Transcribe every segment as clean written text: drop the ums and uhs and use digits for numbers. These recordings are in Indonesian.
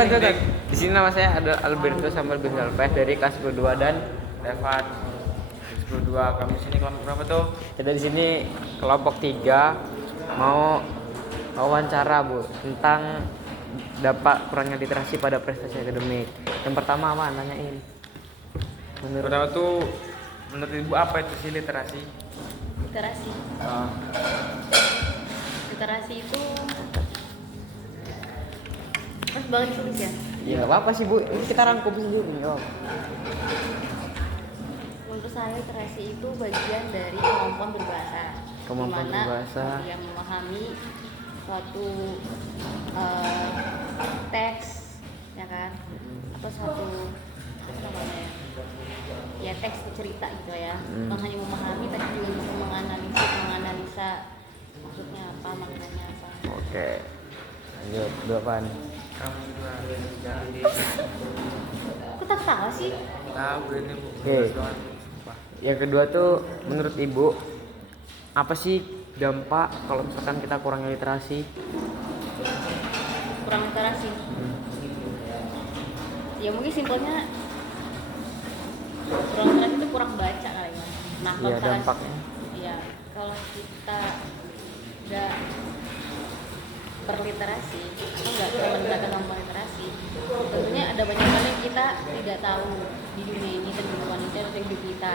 Tuan. Di sini nama saya ada Alberto Samuel Binsalpes dari kelas 22 dan Revan 22. Kami di sini kelompok berapa tuh? Kita di sini kelompok 3 mau wawancara Bu tentang dampak kurangnya literasi pada prestasi akademik. Yang pertama apa nanyain? Menurut Ibu apa itu sih literasi? Literasi. Literasi itu Mas banget tulis ya? Ya nggak apa-apa sih Bu, ini kita rangkum sendiri oh. Menurut saya literasi itu bagian dari kemampuan berbahasa. Kemampuan berbahasa yang memahami suatu teks, ya kan? Atau suatu apa namanya ya teks cerita gitu ya. Bukan hanya memahami, tapi juga bisa menganalisa maksudnya apa, maknanya apa. Oke, lanjut berapaan? Kamu juga jadi Aku tak tahu sih. tahu ini Bu. Oke. Yang kedua tuh menurut Ibu apa sih dampak kalau misalkan kita kurang literasi? Kurang literasi. Ya mungkin simpelnya kurang literasi itu kurang baca kali ya. Nah, Iya, dampaknya. Iya, kalau kita nggak berliterasi atau nggak meningkatkan kemampuan literasi, tentunya ada banyak hal yang kita tidak tahu di dunia ini dan di wanita dan hidup kita,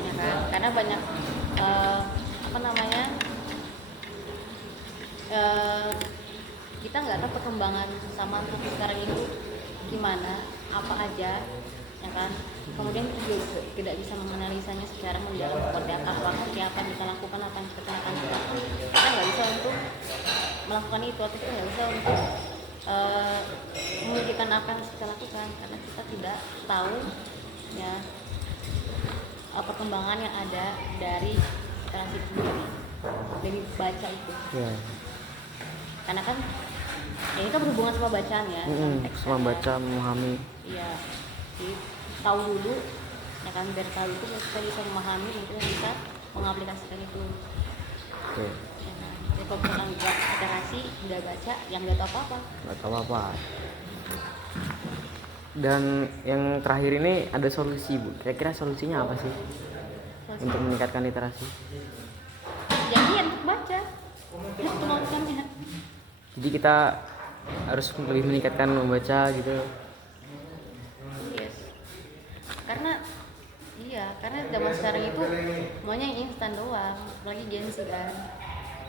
ya kan? Karena banyak kita nggak tahu perkembangan zaman sekarang itu gimana, apa aja, ya kan? Kemudian juga tidak bisa menganalisanya secara mendalam seperti apa yang kita lakukan, apa yang kita lakukan. Kita nggak bisa untuk melakukan itu, atau kita nggak bisa untuk memikirkan apa yang kita lakukan karena kita tidak tahu ya perkembangan yang ada dari literasi itu sendiri, dari baca itu. Yeah. Karena kan ya itu berhubungan sama bacaan ya, sama baca memahami. Iya, jadi tahu dulu, ya kan, biar tahu itu kita bisa memahami, mungkin bisa mengaplikasikan itu. Oke. Ya kan? Jadi kalau misalkan nggak literasi, nggak baca, yang nggak tahu apa-apa. Nggak tahu apa. Dan yang terakhir ini ada solusi Bu. Kira-kira solusinya apa sih untuk meningkatkan literasi? Jadi untuk baca, itu kemampuannya. Jadi kita harus lebih meningkatkan membaca gitu. Yes. Karena zaman sekarang itu semuanya yang instan doang, apalagi Gen Z kan.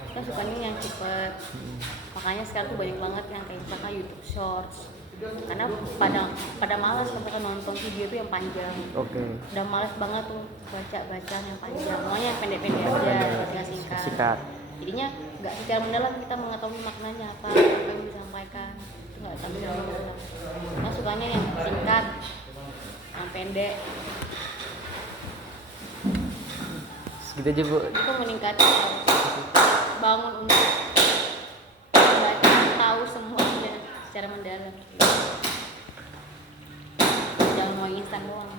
Kita sukanya yang cepet. Makanya sekarang tuh banyak banget yang kayak misalkan YouTube Shorts. Karena pada malas kalau nonton video tuh yang panjang. Oke. Udah malas banget tuh baca yang panjang. Maunya yang pendek-pendek aja, singkat. Singkat. Jadinya nggak secara mendalam kita mengetahui maknanya apa yang disampaikan, itu nggak tahu secara mendalam. Nah, sukanya yang singkat, yang pendek. Segitu aja Bu. Itu meningkatkan bangun untuk membaca, tahu semuanya secara mendalam. Jangan mau instan doang.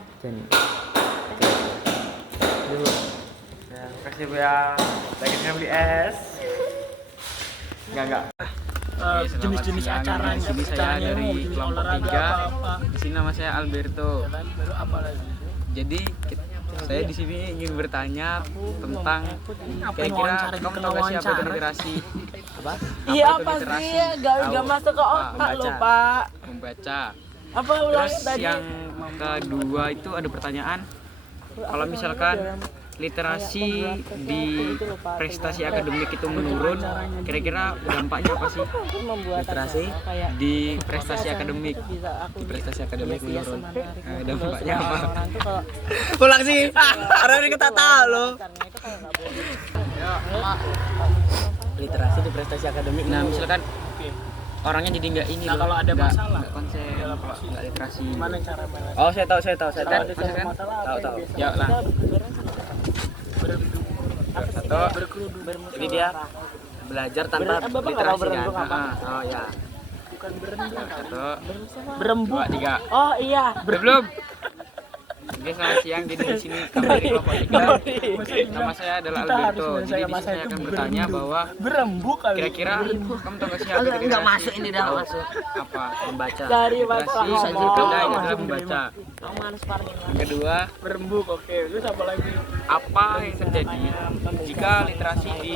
Dulu. ya, kasih Bu ya. Lagi beli es. Enggak. Jenis-jenis acaranya, Di sini saya dari kelompok 3. Di sini nama saya Alberto. baru apa lagi? Jadi saya di sini ingin bertanya tentang kira-kira kamu tahu gak sih apa itu literasi? Iya itu apa literasi? sih? Gak masuk ke otak Membaca. lo Pak. Membaca. Apa ulangi Terus tadi? yang kedua itu ada pertanyaan, kalau misalkan literasi di prestasi akademik itu menurun, kira-kira dampaknya apa sih? Literasi Di prestasi akademik, menurun, dampaknya apa? Ulang sih. Orang ini kata lo. Literasi di prestasi akademik. Nah misalkan orangnya jadi nggak ini, Nah, kalau ada masalah nggak konsen, nggak literasi. Gimana cara Oh saya tahu. Kalau ada Kan? masalah, Tahu. biasanya Ya lah. Satu. Jadi dia belajar tanpa Bapak nggak mau literasi kan? berendung apa? Oh ya. bukan berendung. Satu, Berembuk. 2, 3. Oh iya, Belum. Oke, selamat siang. Jadi di sini kami dari kelompok 3. Nama saya adalah Alberto. Jadi di sini saya akan bertanya bahwa Berembuk kali. kira-kira kamu tahu gak sih apa Enggak literasi? masuk ini dah Tahu masuk. apa? Membaca. Dari Literasi masalah ngomong. adalah adalah membaca. Kamu harus parkir. Yang kedua, Berembuk, oke. Terus apa lagi? apa yang terjadi jika literasi di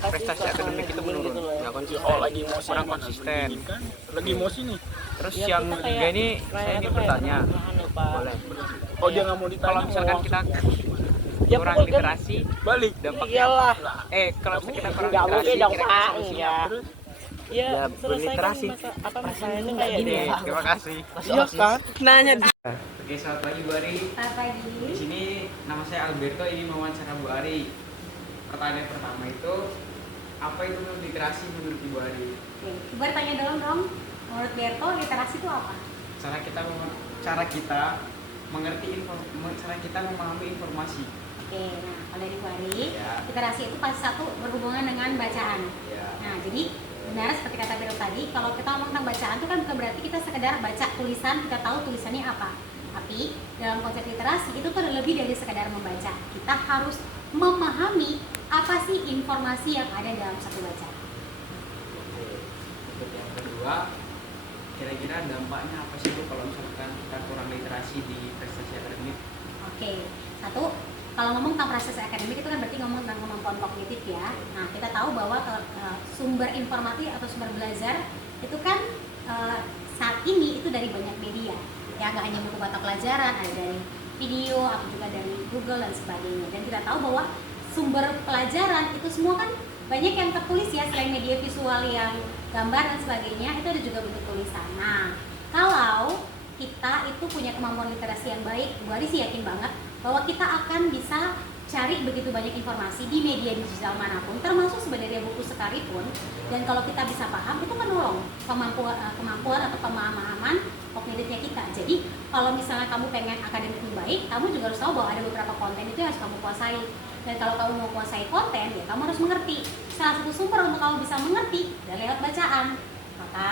prestasi akademik itu menurun? Ya konsisten. Oh, lagi emosi. Kurang konsisten. Lagi emosi nih. Terus yang ketiga ini saya ingin bertanya, boleh? Oh, dia nggak mau ditanya. Kalau misalkan kita Ya, kurang pukul kan. literasi, balik. dampaknya Iyalah. kalau kita kurang Nggak mungkin literasi, dong, kira-kira Pak. solusinya Iya. apa? Terus Ya, berliterasi. masalahnya kayak Oke, gini. terima kasih. iya kan? Nanya Oke, selamat pagi Bu Ari. Selamat pagi. Di sini nama saya Alberto, ini mewawancara Bu Ari. Pertanyaan pertama itu, apa itu literasi menurut Ibu Ari? Oke, coba tanya dong. Menurut Berto, literasi itu apa? Cara kita memahami informasi. Oke, nah kalau dari Bu Ari, Ya. literasi itu pasti satu berhubungan dengan bacaan. Ya. Nah, jadi benar seperti kata Berto tadi, kalau kita ngomong tentang bacaan itu kan bukan berarti kita sekedar baca tulisan, kita tahu tulisannya apa. Tapi dalam konsep literasi itu tuh lebih dari sekedar membaca. Kita harus memahami apa sih informasi yang ada dalam satu bacaan. Untuk yang kedua, kira-kira dampaknya apa sih Bu kalau misalkan kita kurang literasi di prestasi akademik? Oke, satu, kalau ngomong tentang proses akademik itu kan berarti ngomong tentang kemampuan kognitif ya. Nah, kita tahu bahwa sumber informasi atau sumber belajar itu kan saat ini itu dari banyak media. Ya, nggak hanya buku mata pelajaran, ada dari video, atau juga dari Google dan sebagainya. Dan kita tahu bahwa sumber pelajaran itu semua kan banyak yang tertulis ya, selain media visual yang gambar dan sebagainya, itu ada juga bentuk tulisan. Nah, kalau kita itu punya kemampuan literasi yang baik, Bu Ari sih yakin banget bahwa kita akan bisa cari begitu banyak informasi di media digital manapun, termasuk sebenarnya buku sekalipun. Dan kalau kita bisa paham, itu menolong kemampuan atau pemahaman kognitifnya kita. Jadi kalau misalnya kamu pengen akademik yang baik, kamu juga harus tahu bahwa ada beberapa konten itu yang harus kamu kuasai. Dan kalau kamu mau kuasai konten, ya kamu harus mengerti. Salah satu sumber untuk kamu bisa mengerti adalah lewat bacaan. Maka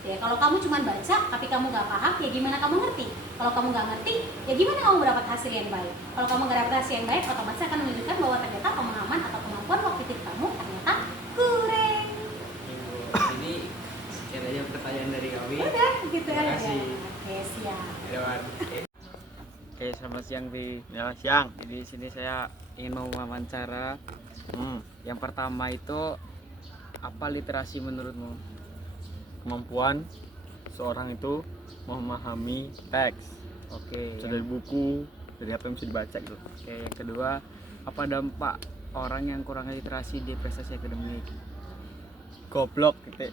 ya kalau kamu cuma baca tapi kamu nggak paham, ya gimana kamu ngerti? Kalau kamu nggak ngerti, ya gimana kamu mendapat hasil yang baik? Kalau kamu nggak dapat hasil yang baik, otomatis akan menunjukkan bahwa ternyata pemahaman atau kemampuan kognitif kamu ternyata kurang. Ini sekian aja pertanyaan dari kami. Udah gitu Terima aja. kasih. Oke, siap. Oke, selamat siang Bi. Selamat siang. Jadi di sini saya ingin mau wawancara. Yang pertama itu, apa literasi menurutmu? Kemampuan seorang itu memahami teks. Oke. Bisa dari buku, dari apa yang bisa dibaca gitu. Oke, yang kedua, apa dampak orang yang kurang literasi di prestasi akademik? Goblok gitu.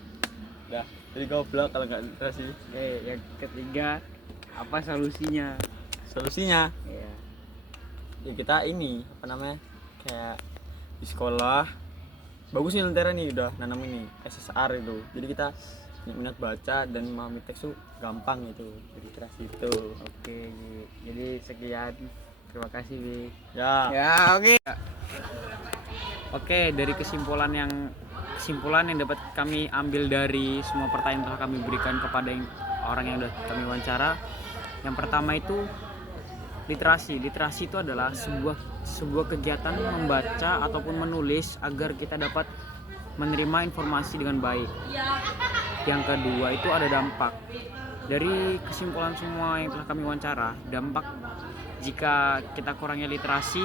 Dah, jadi goblok kalau nggak literasi. Oke, yang ketiga, apa solusinya? Solusinya Ya. ya kita ini apa namanya? Kayak di sekolah bagus nih lentera nih udah nanam ini SSR itu. Jadi kita minat baca dan memahami teks tuh gampang itu literasi itu. Oke, jadi sekian. Terima kasih, Bi. Ya. Ya, oke. Oke, dari kesimpulan yang dapat kami ambil dari semua pertanyaan yang telah kami berikan kepada orang yang sudah kami wawancara. Yang pertama itu literasi. Literasi itu adalah sebuah kegiatan membaca ataupun menulis agar kita dapat menerima informasi dengan baik. Yang kedua itu ada dampak. Dari kesimpulan semua yang telah kami wawancara, dampak jika kita kurangnya literasi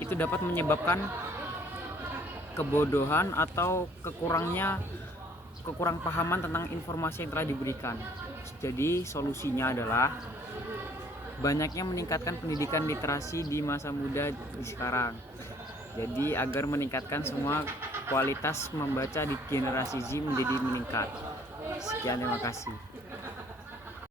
itu dapat menyebabkan kebodohan atau kekurang pahaman tentang informasi yang telah diberikan. Jadi solusinya adalah banyaknya meningkatkan pendidikan literasi di masa muda di sekarang. Jadi agar meningkatkan semua kualitas membaca di generasi Z menjadi meningkat. Sekian, terima kasih.